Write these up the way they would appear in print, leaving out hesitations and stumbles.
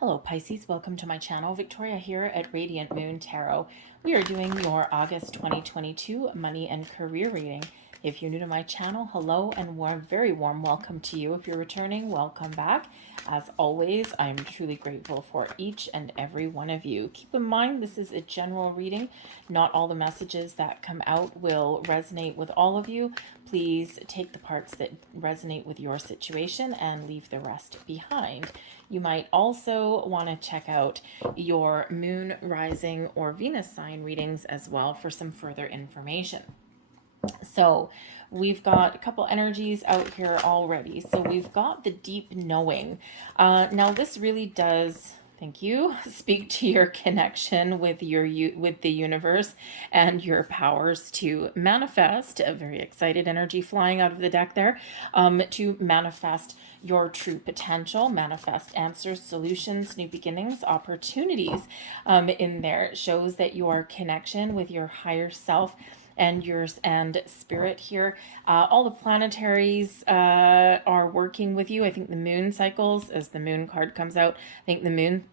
Hello Pisces, welcome to my channel. Victoria here at Radiant Moon Tarot. We are doing your August 2022 money and career reading. If you're new to my channel, hello and very warm welcome to you. If you're returning, welcome back. As always, I am truly grateful for each and every one of you. Keep in mind, this is a general reading. Not all the messages that come out will resonate with all of you. Please take the parts that resonate with your situation and leave the rest behind. You might also want to check out your moon, rising, or Venus sign readings as well for some further information. So we've got a couple energies out here already. So we've got the deep knowing. Now this really does, thank you, speak to your connection with with the universe and your powers to manifest. A very excited energy flying out of the deck there, to manifest your true potential, manifest answers, solutions, new beginnings, opportunities. In there, it shows that your connection with your higher self and spirit here. All the planetaries are working with you. I think the moon cycles, as the moon card comes out, I think the moon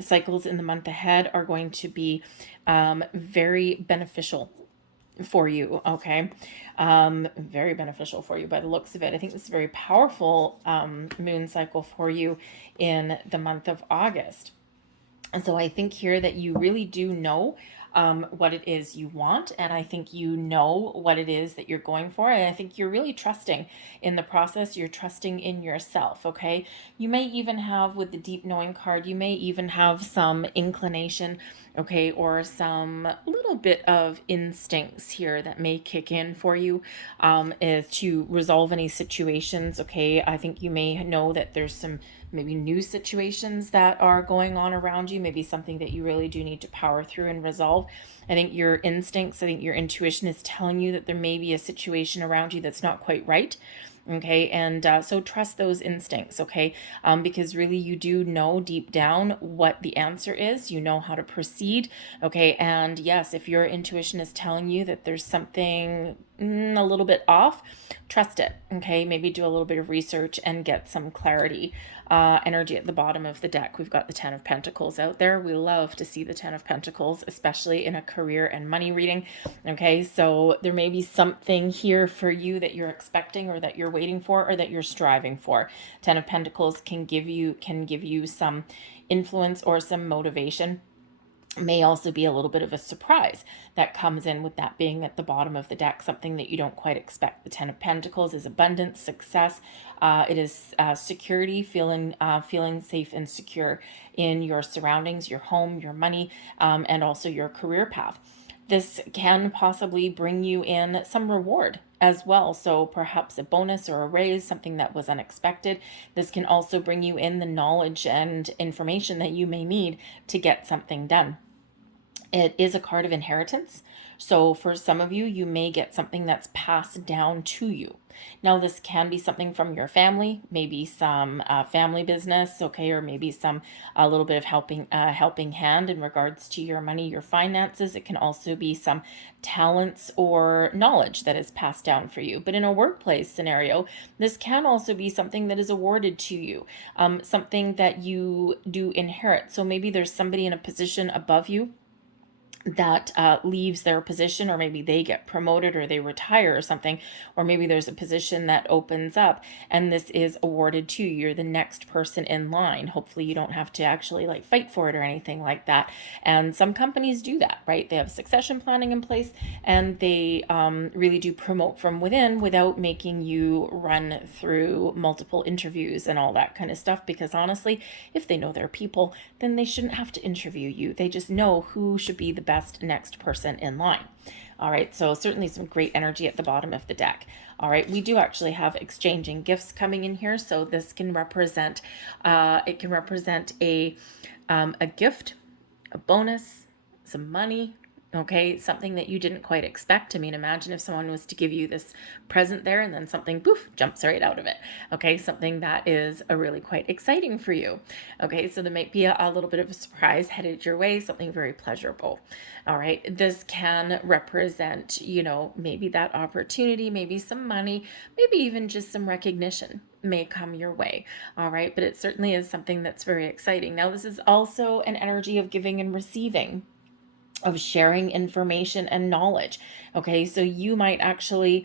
cycles in the month ahead are going to be very beneficial for you. Okay. Very beneficial for you by the looks of it. I think this is a very powerful moon cycle for you in the month of August. And so I think here that you really do know what it is you want. And I think you know what it is that you're going for. And I think you're really trusting in the process. You're trusting in yourself. Okay. You may even have, with the deep knowing card, you may even have some inclination, okay, or some little bit of instincts here that may kick in for you is to resolve any situations. Okay. I think you may know that there's some maybe new situations that are going on around you, maybe something that you really do need to power through and resolve. I think your instincts, I think your intuition is telling you that there may be a situation around you that's not quite right. Okay, and so trust those instincts, okay, because really you do know deep down what the answer is. You know how to proceed, okay, and yes, if your intuition is telling you that there's something a little bit off, trust it, okay, maybe do a little bit of research and get some clarity. Energy at the bottom of the deck, we've got the Ten of Pentacles out there. We love to see the Ten of Pentacles, especially in a career and money reading, okay, so there may be something here for you that you're expecting or that you're waiting for or that you're striving for. Ten of Pentacles can give you some influence or some motivation. May also be a little bit of a surprise that comes in with that being at the bottom of the deck, something that you don't quite expect. The Ten of Pentacles is abundance, success. It is security, feeling safe and secure in your surroundings, your home, your money, and also your career path. This can possibly bring you in some reward as well. So perhaps a bonus or a raise, something that was unexpected. This can also bring you in the knowledge and information that you may need to get something done. It is a card of inheritance. So for some of you, you may get something that's passed down to you. Now, this can be something from your family, maybe some family business, okay, or maybe a little bit of helping hand in regards to your money, your finances. It can also be some talents or knowledge that is passed down for you. But in a workplace scenario, this can also be something that is awarded to you, something that you do inherit. So maybe there's somebody in a position above you that leaves their position, or maybe they get promoted or they retire or something, or maybe there's a position that opens up and this is awarded to you. You're the next person in line. Hopefully you don't have to actually like fight for it or anything like that. And some companies do that, right? They have succession planning in place and they really do promote from within without making you run through multiple interviews and all that kind of stuff, because honestly, if they know their people, then they shouldn't have to interview you. They just know who should be the best next person in line. All right, so certainly some great energy at the bottom of the deck. All right, we do actually have exchanging gifts coming in here, so this can represent it can represent a gift, a bonus, some money, Okay, something that you didn't quite expect. I mean, imagine if someone was to give you this present there and then something poof jumps right out of it. Okay, something that is a really quite exciting for you. Okay, so there might be a little bit of a surprise headed your way, something very pleasurable. All right, this can represent, maybe that opportunity, maybe some money, maybe even just some recognition may come your way. All right, but it certainly is something that's very exciting. Now, this is also an energy of giving and receiving, of sharing information and knowledge. Okay, so you might actually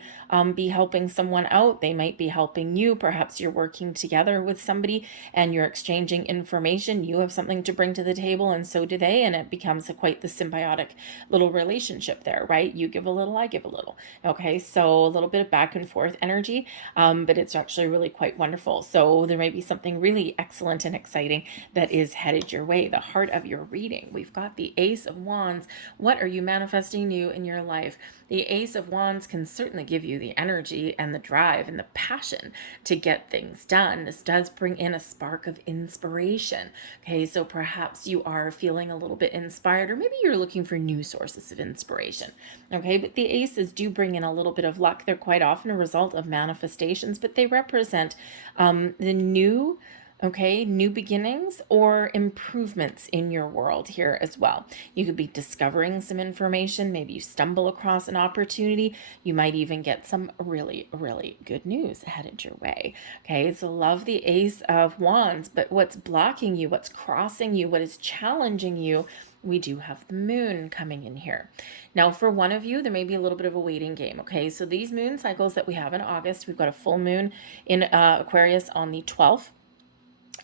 be helping someone out. They might be helping you. Perhaps you're working together with somebody and you're exchanging information. You have something to bring to the table, and so do they. And it becomes quite the symbiotic little relationship there, right? You give a little, I give a little. Okay, so a little bit of back and forth energy, but it's actually really quite wonderful. So there may be something really excellent and exciting that is headed your way. The heart of your reading. We've got the Ace of Wands. What are you manifesting new in your life? The Ace of Wands can certainly give you the energy and the drive and the passion to get things done. This does bring in a spark of inspiration. Okay, so perhaps you are feeling a little bit inspired, or maybe you're looking for new sources of inspiration. Okay, but the aces do bring in a little bit of luck. They're quite often a result of manifestations, but they represent the new, okay, new beginnings or improvements in your world here as well. You could be discovering some information. Maybe you stumble across an opportunity. You might even get some really, really good news headed your way. Okay, so love the Ace of Wands, but what's blocking you, what's crossing you, what is challenging you? We do have the moon coming in here. Now, for one of you, there may be a little bit of a waiting game. Okay, so these moon cycles that we have in August, we've got a full moon in Aquarius on the 12th.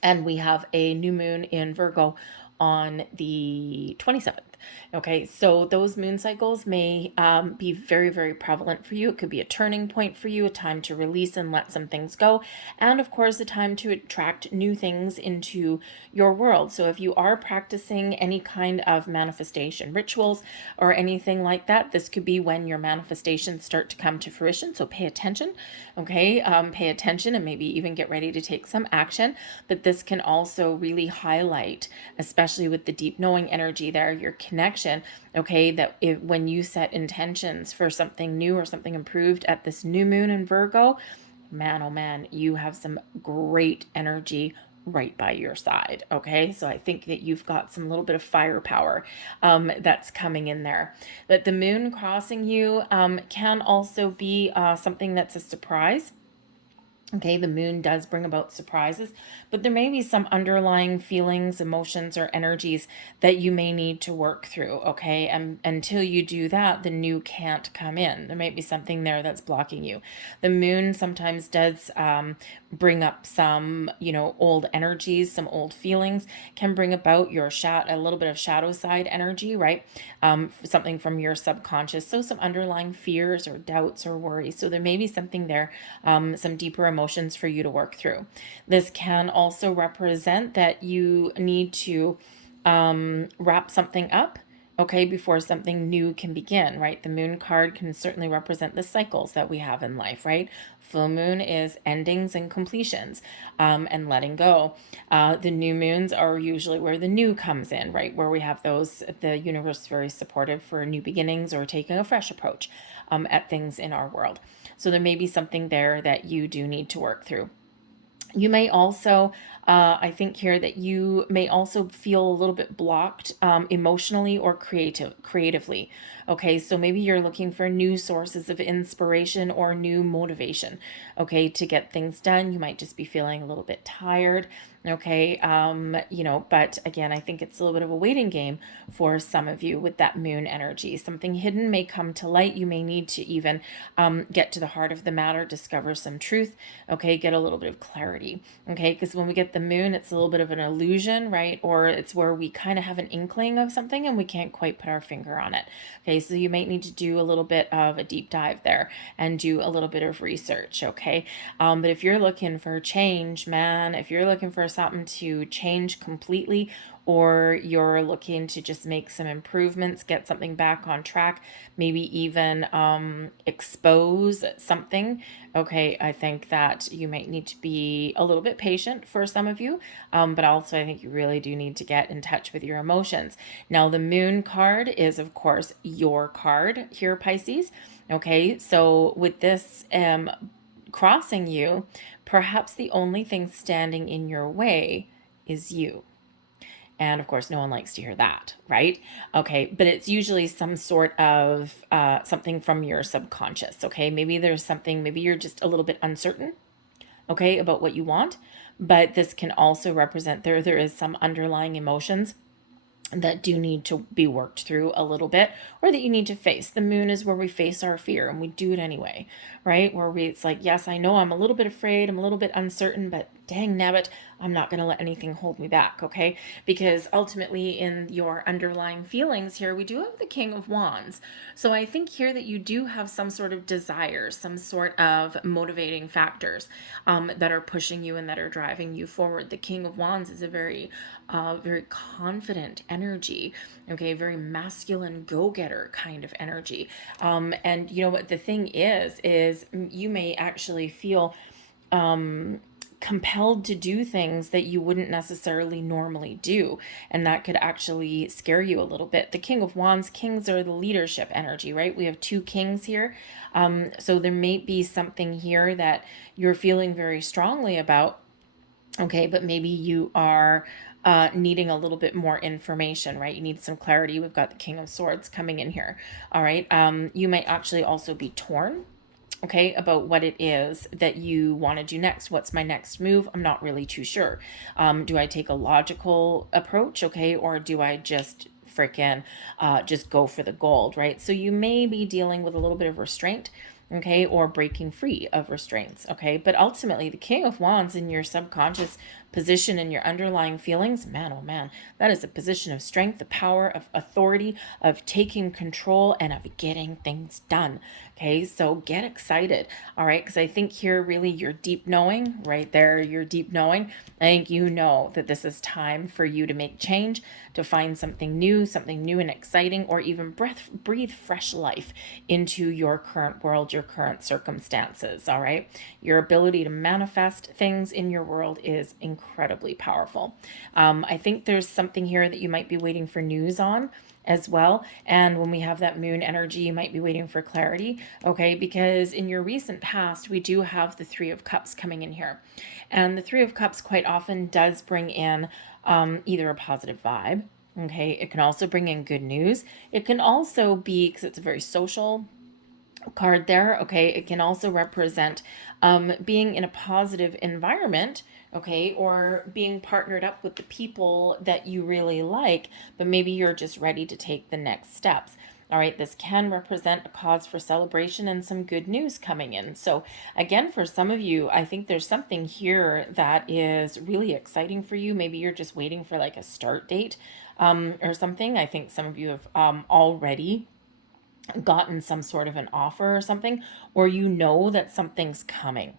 And we have a new moon in Virgo on the 27th. Okay, so those moon cycles may be very, very prevalent for you. It could be a turning point for you, a time to release and let some things go, and of course, a time to attract new things into your world. So if you are practicing any kind of manifestation rituals or anything like that, this could be when your manifestations start to come to fruition. So pay attention, okay? Pay attention and maybe even get ready to take some action. But this can also really highlight, especially with the deep knowing energy there, your connection, okay, that when you set intentions for something new or something improved at this new moon in Virgo, man, oh man, you have some great energy right by your side. Okay, so I think that you've got some little bit of firepower that's coming in there. But the moon crossing you can also be something that's a surprise. Okay, the moon does bring about surprises, but there may be some underlying feelings, emotions, or energies that you may need to work through. Okay, and until you do that, the new can't come in. There might be something there that's blocking you. The moon sometimes does bring up some, old energies, some old feelings, can bring about your a little bit of shadow side energy, right? Something from your subconscious. So some underlying fears or doubts or worries. So there may be something there, some deeper emotions for you to work through. This can also represent that you need to wrap something up, okay, before something new can begin, right? The moon card can certainly represent the cycles that we have in life, right? Full moon is endings and completions, and letting go. The new moons are usually where the new comes in, right? Where we have the universe is very supportive for new beginnings or taking a fresh approach at things in our world. So there may be something there that you do need to work through. You may also, I think here that you may also feel a little bit blocked emotionally or creatively. Okay, so maybe you're looking for new sources of inspiration or new motivation, okay, to get things done. You might just be feeling a little bit tired, okay, but again, I think it's a little bit of a waiting game for some of you with that moon energy. Something hidden may come to light. You may need to even get to the heart of the matter, discover some truth, okay, get a little bit of clarity, okay, because when we get the moon, it's a little bit of an illusion, right? Or it's where we kind of have an inkling of something and we can't quite put our finger on it. Okay, so you might need to do a little bit of a deep dive there and do a little bit of research, okay? But if you're looking for change, man, if you're looking for something to change completely or you're looking to just make some improvements, get something back on track, maybe even expose something. Okay, I think that you might need to be a little bit patient for some of you, but also I think you really do need to get in touch with your emotions. Now, the moon card is, of course, your card here, Pisces. Okay, so with this crossing you, perhaps the only thing standing in your way is you. And of course, no one likes to hear that, right? Okay, but it's usually some sort of something from your subconscious, okay? Maybe there's something, maybe you're just a little bit uncertain, okay, about what you want, but this can also represent there is some underlying emotions that do need to be worked through a little bit, or that you need to face. The moon is where we face our fear, and we do it anyway, right? It's like, yes, I know I'm a little bit afraid, I'm a little bit uncertain, but dang nabbit, I'm not going to let anything hold me back, okay? Because ultimately in your underlying feelings here, we do have the King of Wands. So I think here that you do have some sort of desire, some sort of motivating factors that are pushing you and that are driving you forward. The King of Wands is a very confident energy, okay? Very masculine, go-getter kind of energy. And you know what the thing is you may actually feel compelled to do things that you wouldn't necessarily normally do, and that could actually scare you a little bit. The King of Wands, kings are the leadership energy, right? We have two kings here, so there may be something here that you're feeling very strongly about, okay, but maybe you are needing a little bit more information, right? You need some clarity. We've got the King of Swords coming in here. All right. You might actually also be torn, okay, about what it is that you want to do next. What's my next move? I'm not really too sure. Do I take a logical approach, okay, or do I just freaking just go for the gold, right? So you may be dealing with a little bit of restraint, okay, or breaking free of restraints, okay? But ultimately, the King of Wands in your subconscious position and your underlying feelings, man, oh man, that is a position of strength, the power of authority, of taking control, and of getting things done, okay? So get excited, all right? Because I think here, really, your deep knowing, right there, your deep knowing, I think you know that this is time for you to make change, to find something new and exciting, or even breathe fresh life into your current world, your current circumstances, all right? Your ability to manifest things in your world is incredibly powerful. I think there's something here that you might be waiting for news on as well. And when we have that moon energy, you might be waiting for clarity, okay? Because in your recent past, we do have the Three of Cups coming in here. And the Three of Cups quite often does bring in either a positive vibe, okay? It can also bring in good news. It can also be, because it's a very social card there, okay, it can also represent being in a positive environment, okay, or being partnered up with the people that you really like, but maybe you're just ready to take the next steps. All right, this can represent a cause for celebration and some good news coming in. So again, for some of you, I think there's something here that is really exciting for you. Maybe you're just waiting for like a start date or something. I think some of you have already gotten some sort of an offer or something, or you know that something's coming.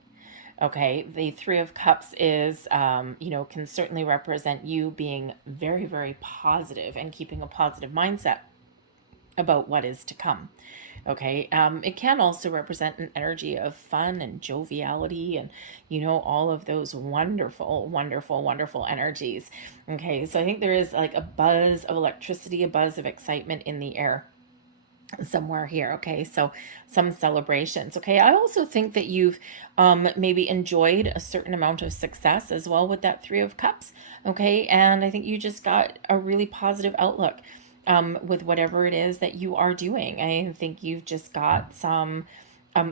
Okay, the Three of Cups is, can certainly represent you being very, very positive and keeping a positive mindset about what is to come. Okay, it can also represent an energy of fun and joviality and, all of those wonderful, wonderful, wonderful energies. Okay, so I think there is like a buzz of electricity, a buzz of excitement in the air somewhere here. Okay, so some celebrations. Okay, I also think that you've maybe enjoyed a certain amount of success as well with that Three of Cups. Okay, and I think you just got a really positive outlook with whatever it is that you are doing. I think you've just got some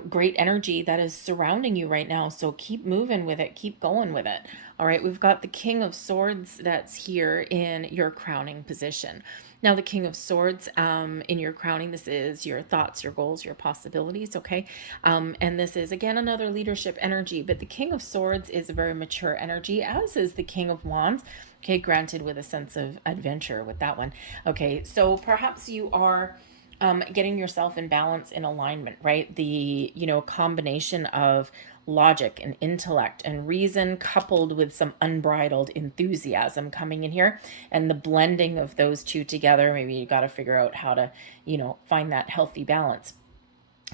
great energy that is surrounding you right now. So keep moving with it, keep going with it. All right, we've got the King of Swords that's here in your crowning position. Now, the King of Swords in your crowning, this is your thoughts, your goals, your possibilities, okay? And this is, again, another leadership energy, but the King of Swords is a very mature energy, as is the King of Wands, okay? Granted, with a sense of adventure with that one. Okay, so perhaps you are getting yourself in balance, in alignment, right? The, combination of logic and intellect and reason coupled with some unbridled enthusiasm coming in here, and the blending of those two together. Maybe you got to figure out how to, find that healthy balance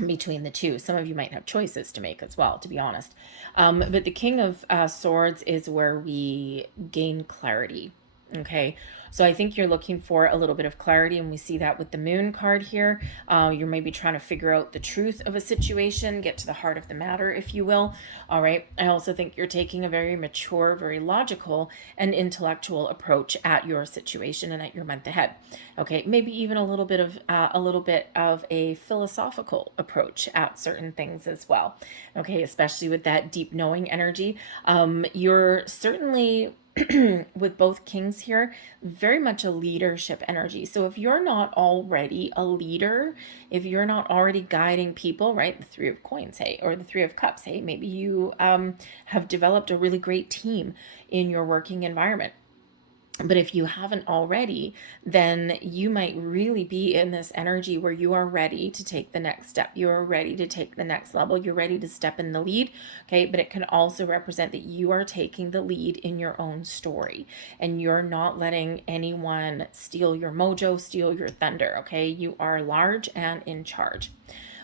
between the two. Some of you might have choices to make as well, to be honest. But the King of Swords is where we gain clarity. Okay, so I think you're looking for a little bit of clarity, and we see that with the Moon card here. You're maybe trying to figure out the truth of a situation, get to the heart of the matter, if you will. All right, I also think you're taking a very mature, very logical, and intellectual approach at your situation and at your month ahead. Okay, maybe even a little bit of a philosophical approach at certain things as well. Okay, especially with that deep knowing energy. You're certainly with both kings here, very much a leadership energy. So if you're not already a leader, if you're not already guiding people, right, the Three of Coins, hey, or the Three of Cups, hey, maybe you have developed a really great team in your working environment. But if you haven't already, then you might really be in this energy where you are ready to take the next step. You are ready to take the next level. You're ready to step in the lead. Okay. But it can also represent that you are taking the lead in your own story, and you're not letting anyone steal your mojo, steal your thunder. Okay. You are large and in charge.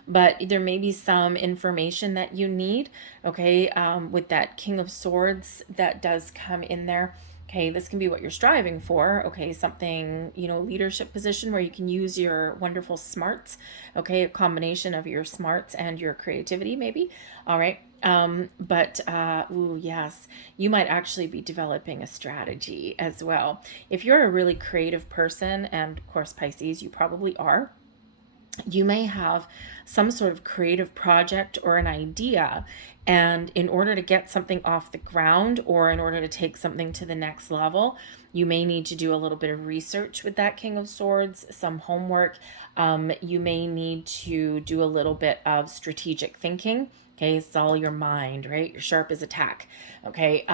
But there may be some information that you need. Okay. With that King of Swords that does come in there. Okay, this can be what you're striving for. Okay, something, leadership position where you can use your wonderful smarts. Okay, a combination of your smarts and your creativity, maybe. All right. Yes, you might actually be developing a strategy as well. If you're a really creative person, and of course, Pisces, you probably are, you may have some sort of creative project or an idea, and in order to get something off the ground, or in order to take something to the next level, you may need to do a little bit of research with that King of Swords, some homework. You may need to do a little bit of strategic thinking. Okay, it's all your mind, right? You're sharp as a tack. Okay,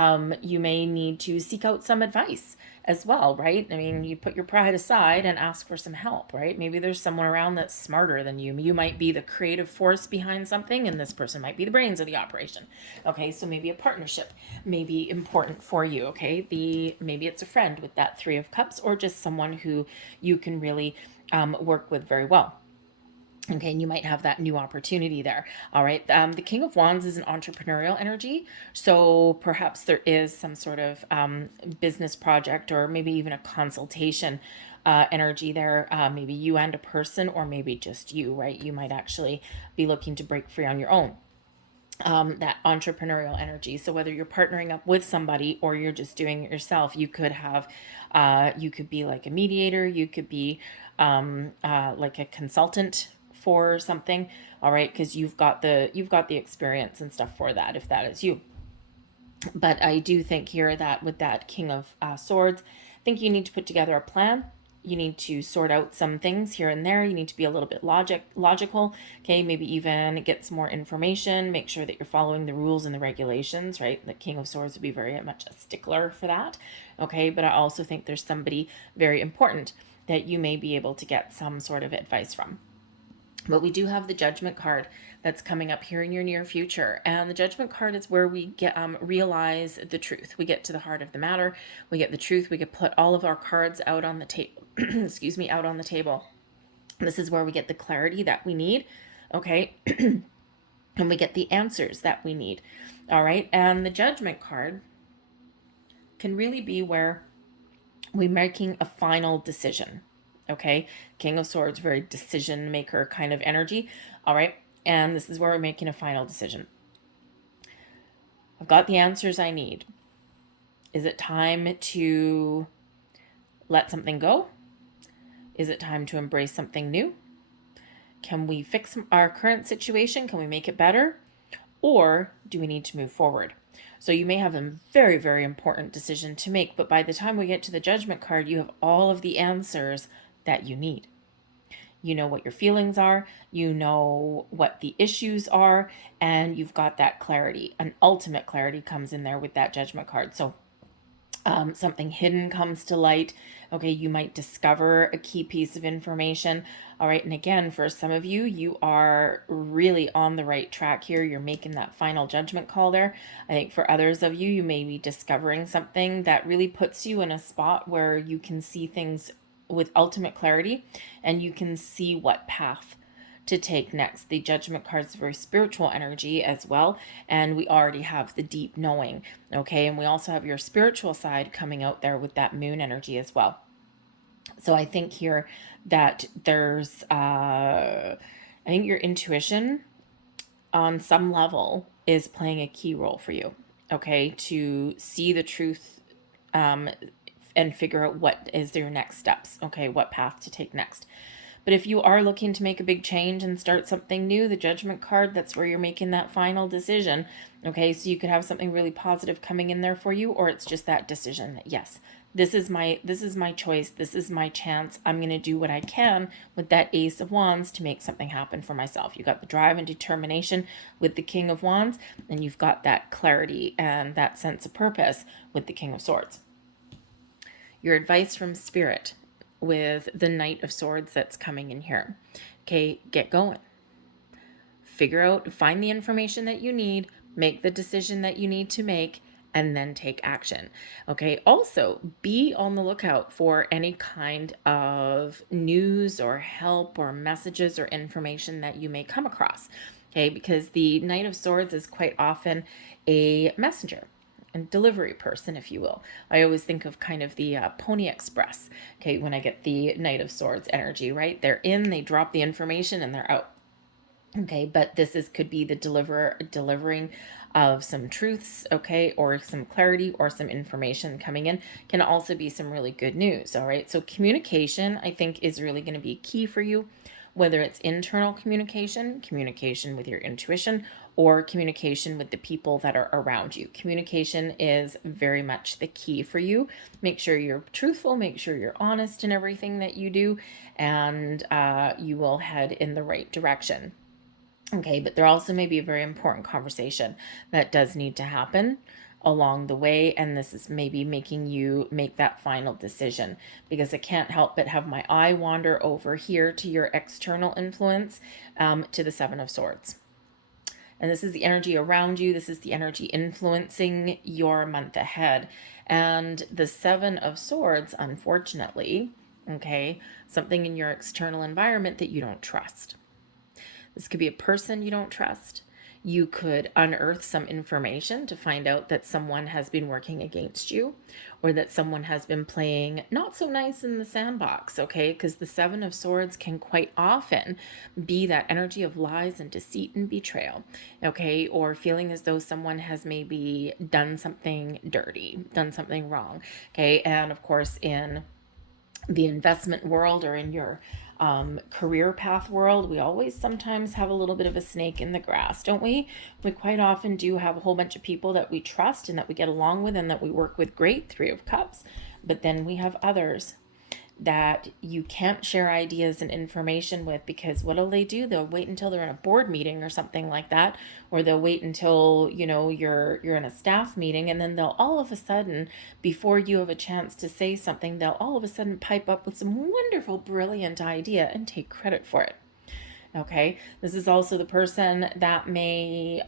you may need to seek out some advice as well, right? I mean, you put your pride aside and ask for some help, right? Maybe there's someone around that's smarter than you. You might be the creative force behind something, and this person might be the brains of the operation. Okay, so maybe a partnership may be important for you. Okay, maybe it's a friend with that Three of Cups, or just someone who you can really work with very well. Okay, and you might have that new opportunity there. All right. The King of Wands is an entrepreneurial energy. So perhaps there is some sort of business project, or maybe even a consultation energy there. Maybe you and a person, or maybe just you, right? You might actually be looking to break free on your own. That entrepreneurial energy. So whether you're partnering up with somebody or you're just doing it yourself, you could have, you could be like a mediator, you could be like a consultant for something. All right, because you've got the experience and stuff for that, if that is you. But I do think here that with that King of Swords, I think you need to put together a plan. You need to sort out some things here and there. You need to be a little bit logical. Okay, maybe even get some more information. Make sure that you're following the rules and the regulations, right? The King of Swords would be very much a stickler for that. Okay, but I also think there's somebody very important that you may be able to get some sort of advice from. But we do have the Judgment card that's coming up here in your near future. And the Judgment card is where we get realize the truth. We get to the heart of the matter. We get the truth. We could put all of our cards out on the table. Excuse me, out on the table. This is where we get the clarity that we need. Okay. And we get the answers that we need. All right. And the Judgment card can really be where we're making a final decision. Okay, King of Swords, very decision maker kind of energy. All right, and this is where we're making a final decision. I've got the answers I need. Is it time to let something go? Is it time to embrace something new? Can we fix our current situation? Can we make it better? Or do we need to move forward? So you may have a very, very important decision to make, but by the time we get to the Judgment card, you have all of the answers that you need. You know what your feelings are, you know what the issues are, and you've got that clarity. An ultimate clarity comes in there with that Judgment card. So Something hidden comes to light. Okay, you might discover a key piece of information. All right, and again, for some of you, you are really on the right track here. You're making that final judgment call there. I think for others of you, you may be discovering something that really puts you in a spot where you can see things with ultimate clarity, and you can see what path to take next. The judgment card is very spiritual energy as well, and we already have the deep knowing. Okay, and we also have your spiritual side coming out there with that moon energy as well. So I think here that there's I think your intuition on some level is playing a key role for you, okay, to see the truth, and figure out what is your next steps, okay, what path to take next. But if you are looking to make a big change and start something new, the judgment card, that's where you're making that final decision. Okay, so you could have something really positive coming in there for you, or it's just that decision that, yes, this is my choice, this is my chance. I'm going to do what I can with that Ace of Wands to make something happen for myself. You got the drive and determination with the King of Wands, and you've got that clarity and that sense of purpose with the King of Swords. Your advice from Spirit with the Knight of Swords that's coming in here. Okay, get going. Figure out, find the information that you need, make the decision that you need to make, and then take action. Okay, also be on the lookout for any kind of news or help or messages or information that you may come across. Okay, because the Knight of Swords is quite often a messenger and delivery person, if you will. I always think of kind of the Pony Express, okay, when I get the Knight of Swords energy, right? They're in, they drop the information, and they're out. Okay, but this could be the delivering of some truths, okay, or some clarity or some information coming in. Can also be some really good news, all right? So communication, I think, is really going to be key for you, whether it's internal communication, communication with your intuition, or communication with the people that are around you. Communication is very much the key for you. Make sure you're truthful, make sure you're honest in everything that you do, and you will head in the right direction. Okay, but there also may be a very important conversation that does need to happen along the way, and this is maybe making you make that final decision, because I can't help but have my eye wander over here to your external influence, to the Seven of Swords. And this is the energy around you. This is the energy influencing your month ahead. And the Seven of Swords, unfortunately, okay, something in your external environment that you don't trust. This could be a person you don't trust. You could unearth some information to find out that someone has been working against you, or that someone has been playing not so nice in the sandbox, okay? Because the Seven of Swords can quite often be that energy of lies and deceit and betrayal, okay? Or feeling as though someone has maybe done something dirty, done something wrong, okay? And of course, in the investment world or in your career path world, we always sometimes have a little bit of a snake in the grass, don't we? We quite often do have a whole bunch of people that we trust and that we get along with and that we work with great, Three of Cups. But then we have others that you can't share ideas and information with, because what'll they do? They'll wait until they're in a board meeting or something like that, or they'll wait until, you know, you're in a staff meeting, and then they'll all of a sudden, before you have a chance to say something, they'll all of a sudden pipe up with some wonderful, brilliant idea and take credit for it. Okay, this is also the person that may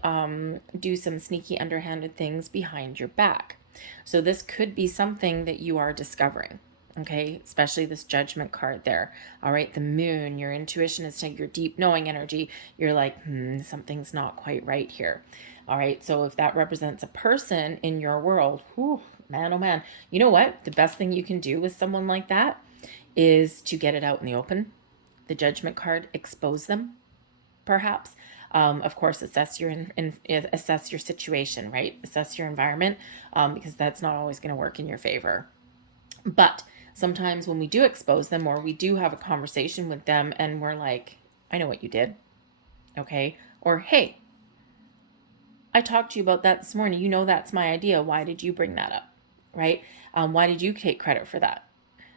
do some sneaky, underhanded things behind your back. So this could be something that you are discovering. Okay, especially this Judgment card there. All right, the Moon, your intuition is saying, your deep knowing energy. You're like, something's not quite right here. All right, so if that represents a person in your world, whew, man, oh man, you know what? The best thing you can do with someone like that is to get it out in the open. The Judgment card, expose them, perhaps. Of course, assess your assess your situation, right? Assess your environment, because that's not always going to work in your favor. But sometimes when we do expose them, or we do have a conversation with them and we're like, I know what you did. Okay. Or, hey, I talked to you about that this morning. You know, that's my idea. Why did you bring that up? Right. Why did you take credit for that?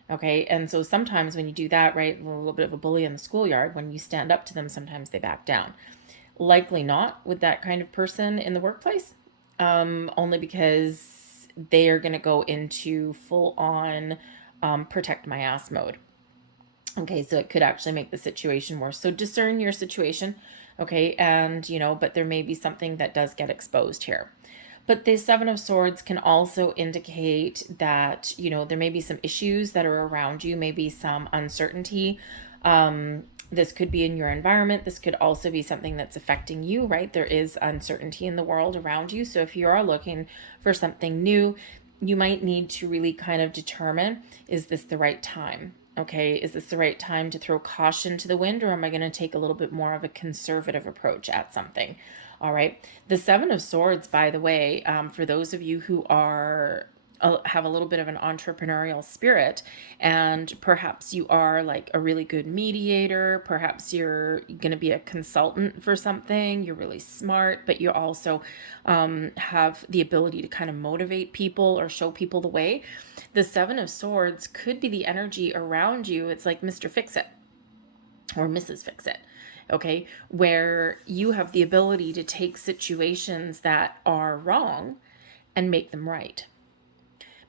Okay. And so sometimes when you do that, right, a little bit of a bully in the schoolyard, when you stand up to them, sometimes they back down. Likely not with that kind of person in the workplace, only because they are going to go into full on protect my ass mode. Okay, so it could actually make the situation worse. So discern your situation, okay? And, but there may be something that does get exposed here. But the Seven of Swords can also indicate that, there may be some issues that are around you, maybe some uncertainty. This could be in your environment. This could also be something that's affecting you, right? There is uncertainty in the world around you. So if you are looking for something new, you might need to really kind of determine, is this the right time? Okay, is this the right time to throw caution to the wind, or am I going to take a little bit more of a conservative approach at something? All right. The Seven of Swords, by the way, for those of you who have a little bit of an entrepreneurial spirit, and perhaps you are like a really good mediator, perhaps you're going to be a consultant for something, you're really smart, but you also have the ability to kind of motivate people or show people the way. The Seven of Swords could be the energy around you. It's like Mr. Fix-It or Mrs. Fix-It. Okay, where you have the ability to take situations that are wrong and make them right.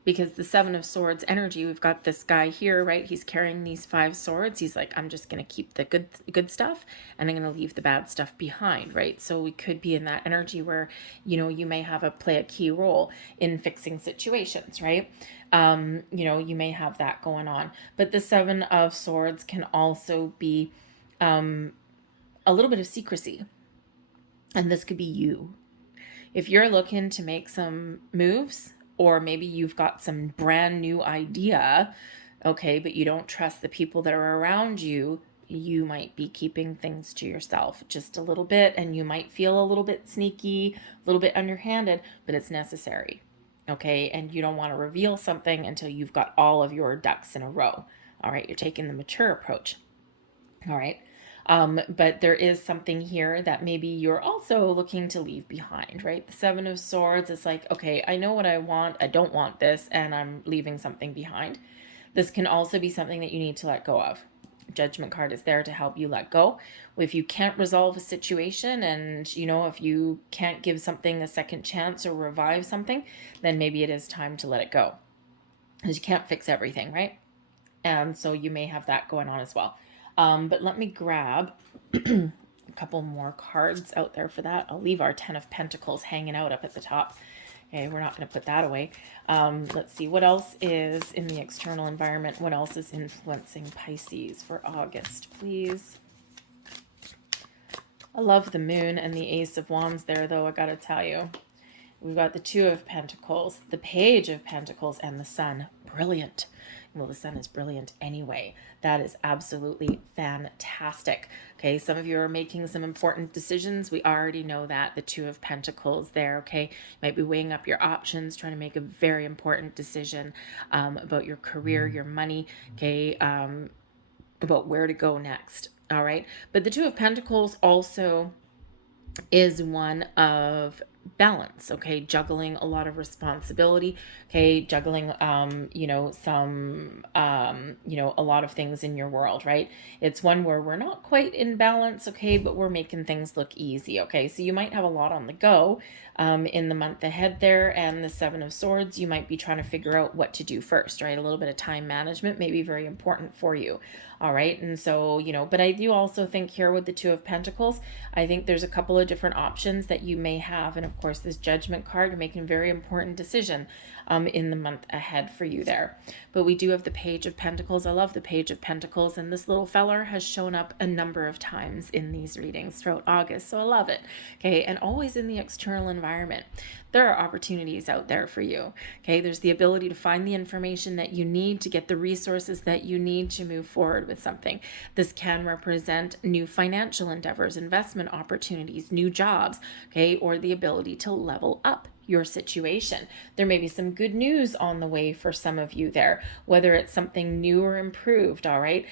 Because the Seven of Swords energy, we've got this guy here, right? He's carrying these 5 swords. He's like, I'm just going to keep the good stuff and I'm going to leave the bad stuff behind, right? So we could be in that energy where, you may play a key role in fixing situations, right? You may have that going on. But the Seven of Swords can also be a little bit of secrecy. And this could be you. If you're looking to make some moves, or maybe you've got some brand new idea, okay, but you don't trust the people that are around you, you might be keeping things to yourself just a little bit, and you might feel a little bit sneaky, a little bit underhanded, but it's necessary, okay? And you don't want to reveal something until you've got all of your ducks in a row, all right? You're taking the mature approach, all right? But there is something here that maybe you're also looking to leave behind, right? The Seven of Swords is like, okay, I know what I want. I don't want this, and I'm leaving something behind. This can also be something that you need to let go of. Judgment card is there to help you let go. If you can't resolve a situation, and, if you can't give something a second chance or revive something, then maybe it is time to let it go. Because you can't fix everything, right? And so you may have that going on as well. But let me grab a couple more cards out there for that. I'll leave our 10 of Pentacles hanging out up at the top. Okay, we're not going to put that away. Let's see, what else is in the external environment? What else is influencing Pisces for August, please? I love the Moon and the Ace of Wands there, though, I got to tell you. We've got the Two of Pentacles, the Page of Pentacles, and the Sun. Brilliant. Well, the Sun is brilliant anyway. That is absolutely fantastic. Okay, some of you are making some important decisions. We already know that. The Two of Pentacles there, okay? You might be weighing up your options, trying to make a very important decision about your career, your money, okay, about where to go next, all right? But the Two of Pentacles also is one of balance, okay, juggling a lot of responsibility, okay, juggling a lot of things in your world, right? It's one where we're not quite in balance, okay, but we're making things look easy, okay? So you might have a lot on the go in the month ahead there, and the Seven of Swords, you might be trying to figure out what to do first, right? A little bit of time management may be very important for you, all right? And so, but I do also think here with the Two of Pentacles, I think there's a couple of different options that you may have. And of course, this Judgment card, you're making a very important decision in the month ahead for you there. But we do have the Page of Pentacles. I love the Page of Pentacles. And this little feller has shown up a number of times in these readings throughout August. So I love it. Okay. And always in the external environment. There are opportunities out there for you. Okay. There's the ability to find the information that you need to get the resources that you need to move forward with something. This can represent new financial endeavors, investment opportunities, new jobs, okay, or the ability to level up your situation. There may be some good news on the way for some of you there, whether it's something new or improved, all right?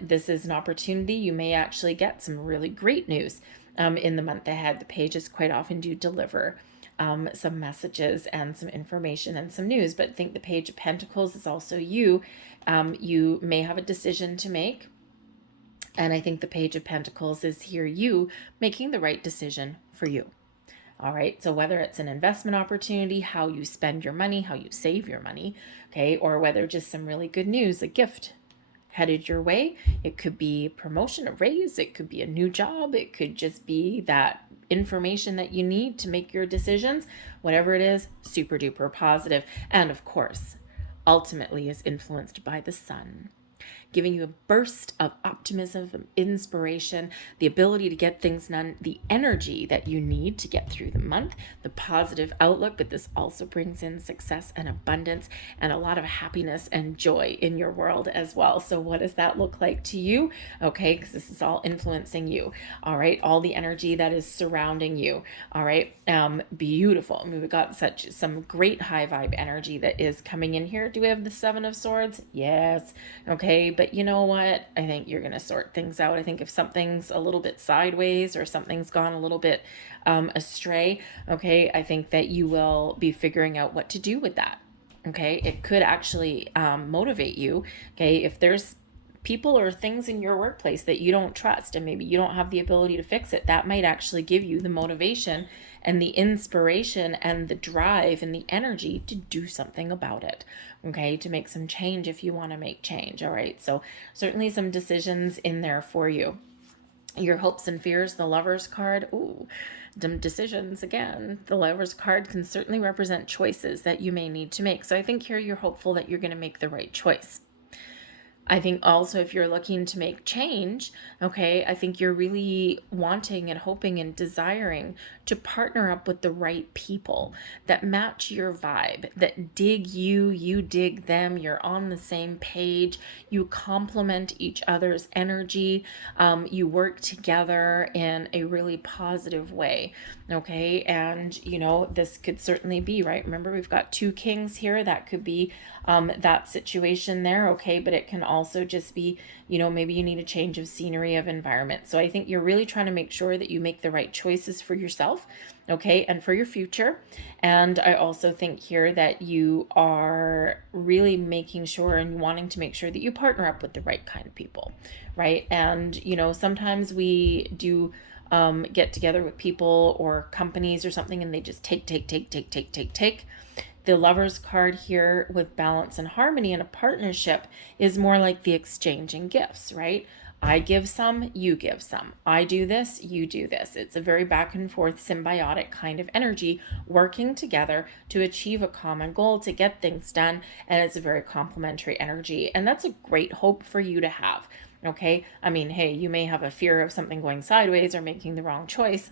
This is an opportunity. You may actually get some really great news in the month ahead. The pages quite often do deliver some messages and some information and some news, but I think the Page of Pentacles is also you. You may have a decision to make, and I think the Page of Pentacles is here you making the right decision for you. All right. So whether it's an investment opportunity, how you spend your money, how you save your money, okay, or whether just some really good news, a gift headed your way. It could be promotion, a raise, it could be a new job, it could just be that information that you need to make your decisions. Whatever it is, super duper positive. And of course, ultimately is influenced by the sun, giving you a burst of optimism, inspiration, the ability to get things done, the energy that you need to get through the month, the positive outlook. But this also brings in success and abundance and a lot of happiness and joy in your world as well. So what does that look like to you? Okay, because this is all influencing you. All right, all the energy that is surrounding you. All right, beautiful. I mean, we've got some great high vibe energy that is coming in here. Do we have the Seven of Swords? Yes. Okay, but you know what? I think you're going to sort things out. I think if something's a little bit sideways or something's gone a little bit astray, okay, I think that you will be figuring out what to do with that. Okay, it could actually motivate you. Okay, if there's people or things in your workplace that you don't trust and maybe you don't have the ability to fix it, that might actually give you the motivation and the inspiration and the drive and the energy to do something about it. Okay, to make some change if you want to make change. All right, so certainly some decisions in there for you. Your hopes and fears, the Lover's card. Ooh, decisions again. The Lover's card can certainly represent choices that you may need to make. So I think here you're hopeful that you're going to make the right choice. I think also if you're looking to make change, okay, I think you're really wanting and hoping and desiring to partner up with the right people that match your vibe, that dig you, you dig them, you're on the same page, you complement each other's energy, you work together in a really positive way, okay? And, you know, this could certainly be, right? Remember, we've got two kings here. That could be that situation there, okay? But it can also just be, you know, maybe you need a change of scenery, of environment. So I think you're really trying to make sure that you make the right choices for yourself, okay, and for your future. And I also think here that you are really making sure and wanting to make sure that you partner up with the right kind of people, right? And, you know, sometimes we do get together with people or companies or something and they just take. The Lover's card here with balance and harmony in a partnership is more like the exchanging gifts, right? I give some, you give some. I do this, you do this. It's a very back and forth symbiotic kind of energy working together to achieve a common goal, to get things done. And it's a very complementary energy. And that's a great hope for you to have. Okay. I mean, hey, you may have a fear of something going sideways or making the wrong choice,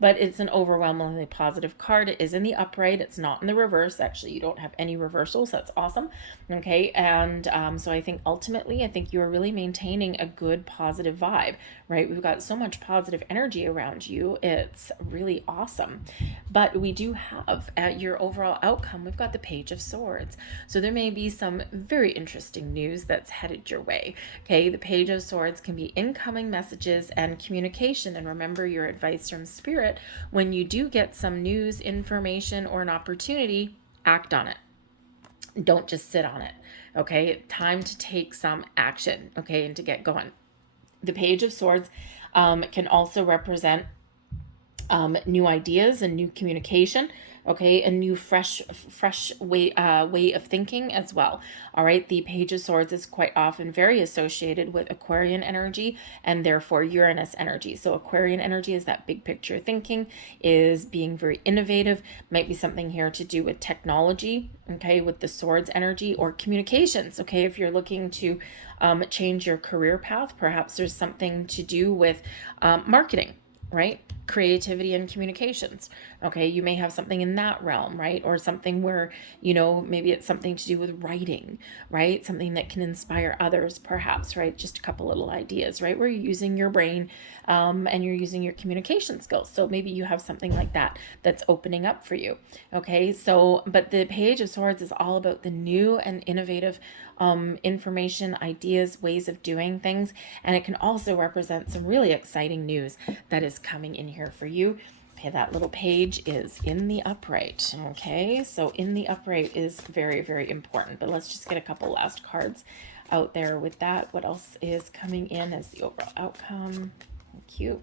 but it's an overwhelmingly positive card. It is in the upright. It's not in the reverse. Actually, you don't have any reversals. That's awesome. Okay. And so I think ultimately, I think you are really maintaining a good positive vibe, right? We've got so much positive energy around you. It's really awesome. But we do have at your overall outcome, we've got the Page of Swords. So there may be some very interesting news that's headed your way. Okay. The Page of Swords can be incoming messages and communication. And remember your advice from Spirit. When you do get some news, information, or an opportunity, act on it. Don't just sit on it. Okay, time to take some action. Okay, and to get going. The Page of Swords can also represent new ideas and new communication. Okay, a new fresh way of thinking as well. All right, the Page of Swords is quite often very associated with Aquarian energy and therefore Uranus energy. So Aquarian energy is that big picture thinking, is being very innovative, might be something here to do with technology, okay, with the Swords energy, or communications. Okay, if you're looking to change your career path, perhaps there's something to do with marketing, right? Creativity and communications. Okay, you may have something in that realm, right? Or something where, you know, maybe it's something to do with writing, right? Something that can inspire others, perhaps, right? Just a couple little ideas, right? Where you're using your brain and you're using your communication skills. So maybe you have something like that that's opening up for you. Okay, so, but the Page of Swords is all about the new and innovative information, ideas, ways of doing things. And it can also represent some really exciting news that is coming in here for you. Okay, that little page is in the upright. Okay, so in the upright is very, very important. But let's just get a couple last cards out there with that. What else is coming in as the overall outcome? Cute.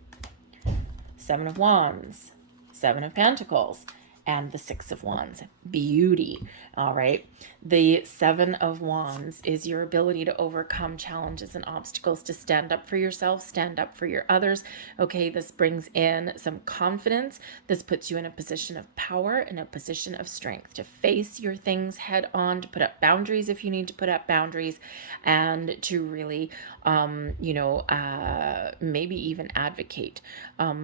Seven of Wands, Seven of Pentacles, and the Six of Wands. Beauty. All right. The Seven of Wands is your ability to overcome challenges and obstacles, to stand up for yourself, stand up for your others. Okay. This brings in some confidence. This puts you in a position of power, in a position of strength to face your things head on, to put up boundaries if you need to put up boundaries, and to really, maybe even advocate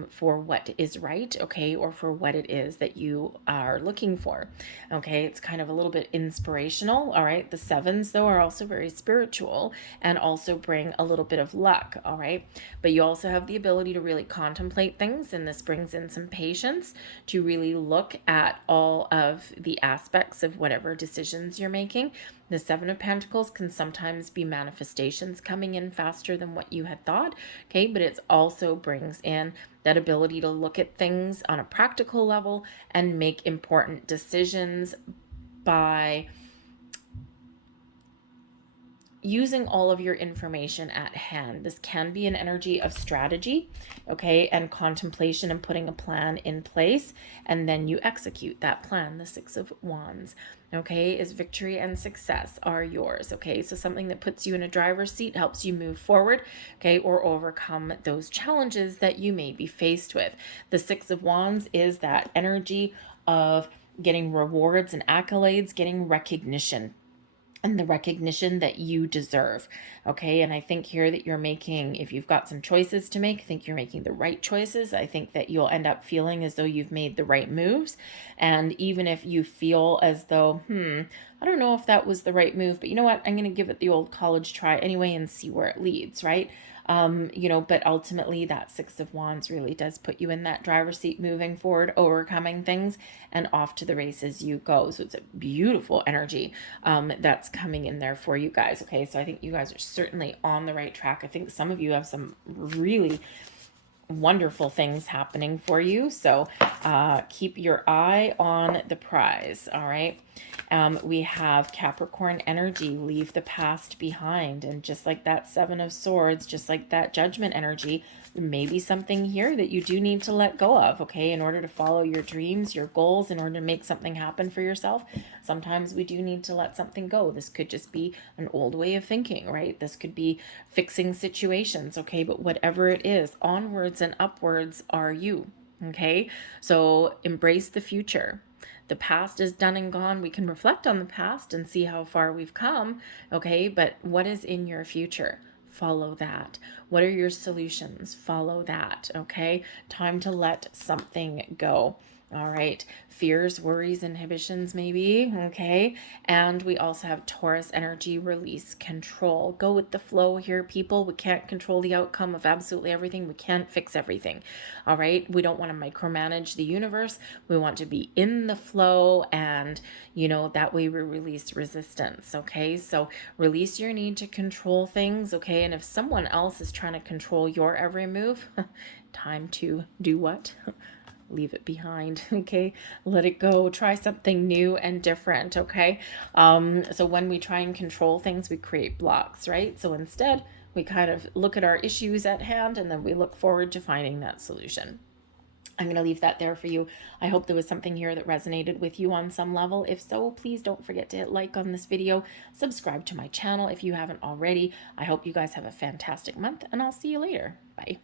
for what is right, okay, or for what it is that you are looking for. Okay, it's kind of a little bit inspirational. All right, the sevens though are also very spiritual and also bring a little bit of luck. All right, but you also have the ability to really contemplate things, and this brings in some patience to really look at all of the aspects of whatever decisions you're making. The Seven of Pentacles can sometimes be manifestations coming in faster than what you had thought, okay, but it also brings in that ability to look at things on a practical level and make important decisions by using all of your information at hand. This can be an energy of strategy, okay, and contemplation and putting a plan in place, and then you execute that plan. The Six of Wands, okay, is victory and success are yours, okay? So something that puts you in a driver's seat, helps you move forward, okay, or overcome those challenges that you may be faced with. The Six of Wands is that energy of getting rewards and accolades, getting recognition, and the recognition that you deserve. Okay. And I think here that you're making, if you've got some choices to make, I think you're making the right choices. I think that you'll end up feeling as though you've made the right moves. And even if you feel as though, I don't know if that was the right move, but you know what? I'm going to give it the old college try anyway and see where it leads, right? But ultimately that Six of Wands really does put you in that driver's seat, moving forward, overcoming things, and off to the races you go. So it's a beautiful energy that's coming in there for you guys. Okay, so I think you guys are certainly on the right track. I think some of you have some really wonderful things happening for you. So keep your eye on the prize. All right. We have Capricorn energy, leave the past behind. And just like that Seven of Swords, just like that Judgment energy, maybe something here that you do need to let go of, okay, in order to follow your dreams, your goals, in order to make something happen for yourself. Sometimes we do need to let something go. This could just be an old way of thinking, right? This could be fixing situations, okay? But whatever it is, onwards and upwards are you, okay? So embrace the future. The past is done and gone. We can reflect on the past and see how far we've come, okay? But what is in your future? Follow that. What are your solutions? Follow that, okay? Time to let something go. All right. Fears, worries, inhibitions, maybe. Okay. And we also have Taurus energy, release, control. Go with the flow here, people. We can't control the outcome of absolutely everything. We can't fix everything. All right. We don't want to micromanage the universe. We want to be in the flow, and, that way we release resistance. Okay. So release your need to control things. Okay. And if someone else is trying to control your every move, time to do what? Leave it behind, okay? Let it go. Try something new and different, okay? So when we try and control things, we create blocks, right? So instead, we kind of look at our issues at hand, and then we look forward to finding that solution. I'm going to leave that there for you. I hope there was something here that resonated with you on some level. If so, please don't forget to hit like on this video. Subscribe to my channel if you haven't already. I hope you guys have a fantastic month, and I'll see you later. Bye.